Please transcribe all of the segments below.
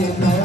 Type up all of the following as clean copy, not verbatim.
Govinda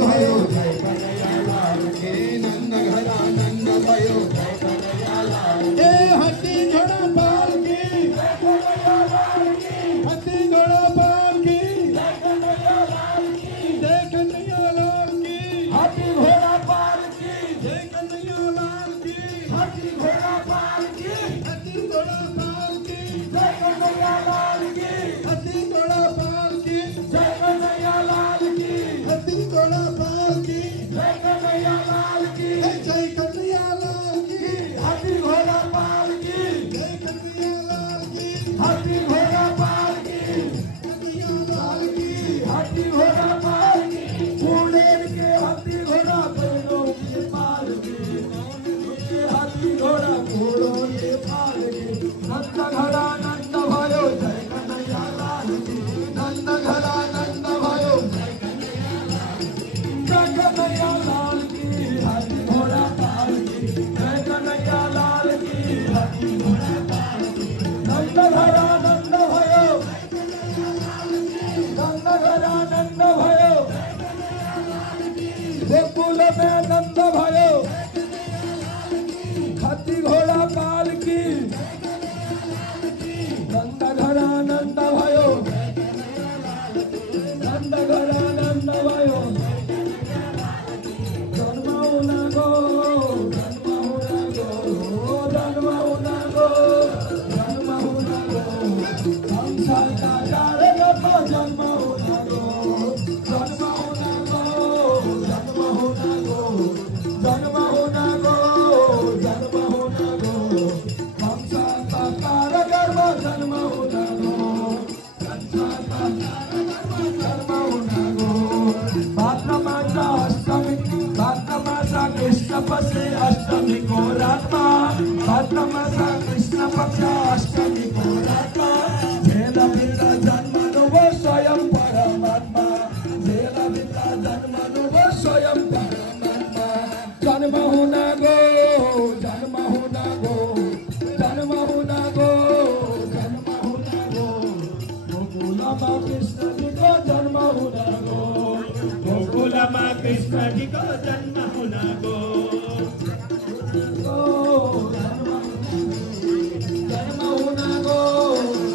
भयो जय कन्हैया लाल की नंद घर आनंद भयो जय कन्हैया लाल की हाथी घोड़ा पाल की जय कन्हैया लाल की हाथी घोड़ा पाल की जय कन्हैया लाल की जय कन्हैया लाल की हाथी घोड़ा पाल की जय कन्हैया लाल की हाथी घोड़ा पाल की हाथी घोड़ा पाल की जय कन्हैया लाल की हाथी घोड़ा पाल की जय कन्हैया लाल की हाथी घोड़ा पाल की जय कन्हैया लाल की जय कन्हैया लाल की हाथी घोड़ा पाल की जय कन्हैया लाल की हाथी घोड़ा पाल की कन्हैया लाल की हाथी घोड़ा पाल की पुणेर के हाथी घोड़ा बैलों के पाल की हाथी घोड़ा घोड़ों के पाल की नंद घरा नंद भयो जय कन्हैया लाल की नंद घरा नंद भयो जय कन्हैया लाल की हाथी घोड़ा पाल की जय कन्हैया लाल की हाथी घोड़ा पाल की नंद घरा नंद भयो नंद घरा नंद भयो गोकुल में नंद भयो हाथी घोड़ा पाल की नंद घरा नंद भयो नंद घरा नंद भयो जन्माऊ ना गो जन्माऊ ना गो जन्माऊ ना गो जन्माऊ ना गो संसार का जारे गो जन्माऊ ना गो जन्माऊ ना गो जन्माऊ ना गो जन्माऊ ना गो जन्माऊ ना गो संसार का कारगर जन्माऊ ना गो संसार का कारगर जन्माऊ ना गो भाद्रमासा अष्टमी भाद्रमासा कृष्ण पक्ष अष्टमी को रात्मा भाद्रमासा कृष्ण पक्ष अष्टमी को रात्मा झेल पिता जन्मनु स्वयं परमात्मा झेल पिता जन्मनु स्वयं परमात्मा जन्म होना गो जन्म होना गो जन्म होना गो जन्म होना गो गोकुलमा कृष्ण जी को जन्म होना गो गोकुलमा कृष्ण जी को जन्म होना गो जन्म होना गो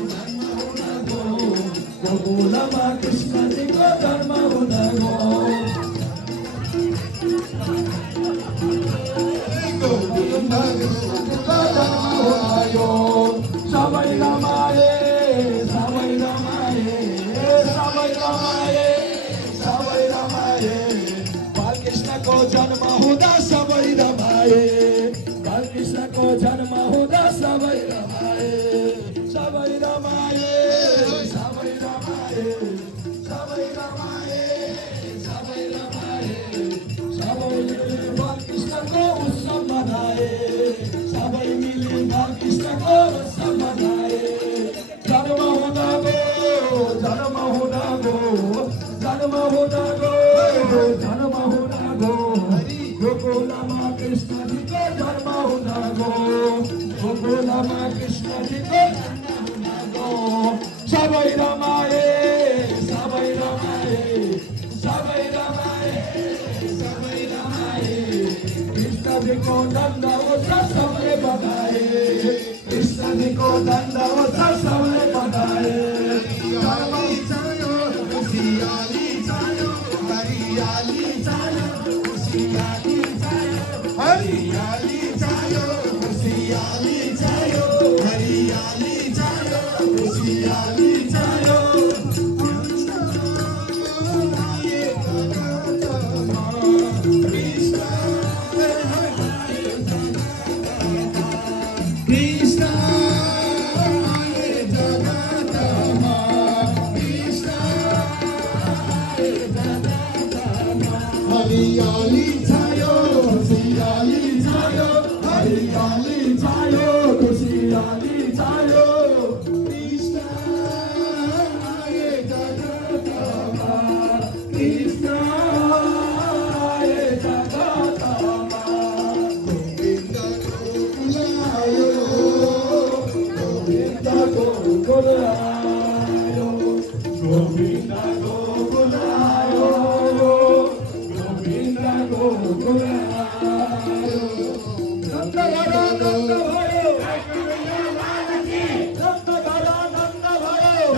जन्म होना गो गोकुलमा कृष्ण जी को जन्म होना गो गोकुलमा कृष्ण जी को जन्म होना गो सबै रमाए सबै रमाए सबै रमाए सबै रमाए बालकृष्ण को जन्म हुँदा सबै रमाए बालकृष्ण को जन्म हुँदा सबै रमाए सबै रमाए सबै रमाए सबै रमाए सबै रमाए सबै मिली बालकृष्ण को उत्सव मनाए सबै मिली बालकृष्ण को उत्सव मनाए जन्म हुँदा गो जन्म हुँदा गो जन्म हुँदा गो जन्म हुँदा गो गोकुलमा कृष्ण जी को जन्म हुँदा गो गोकुलमा कृष्ण जी को जन्म हुँदा गो सबै रमाए सबै रमाए सबै रमाए सबै रमाए कृष्ण जी को नंद उत्सव सबले बधाए कृष्ण जी को नंद उत्सव सबले बधाए खुशियाली चायो हरियाली चायो खुशियाली चायो हरियाली चायो खुशियाली चायो हरियाली चायो खुशियाली चायो हरियाली छायो खुशियाली छायो हरियाली छायो खुशियाली छायो कृष्ण आए जगतमा कृष्ण आए जगतमा गोविंद गोकुलायो गोविंद गोकुलायो गोविंद गोकुलायो गोकुल आयो नंद घरा नंद भयो नंद घरा नंद भयो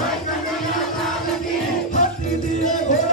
हाथी दिए घोड़ा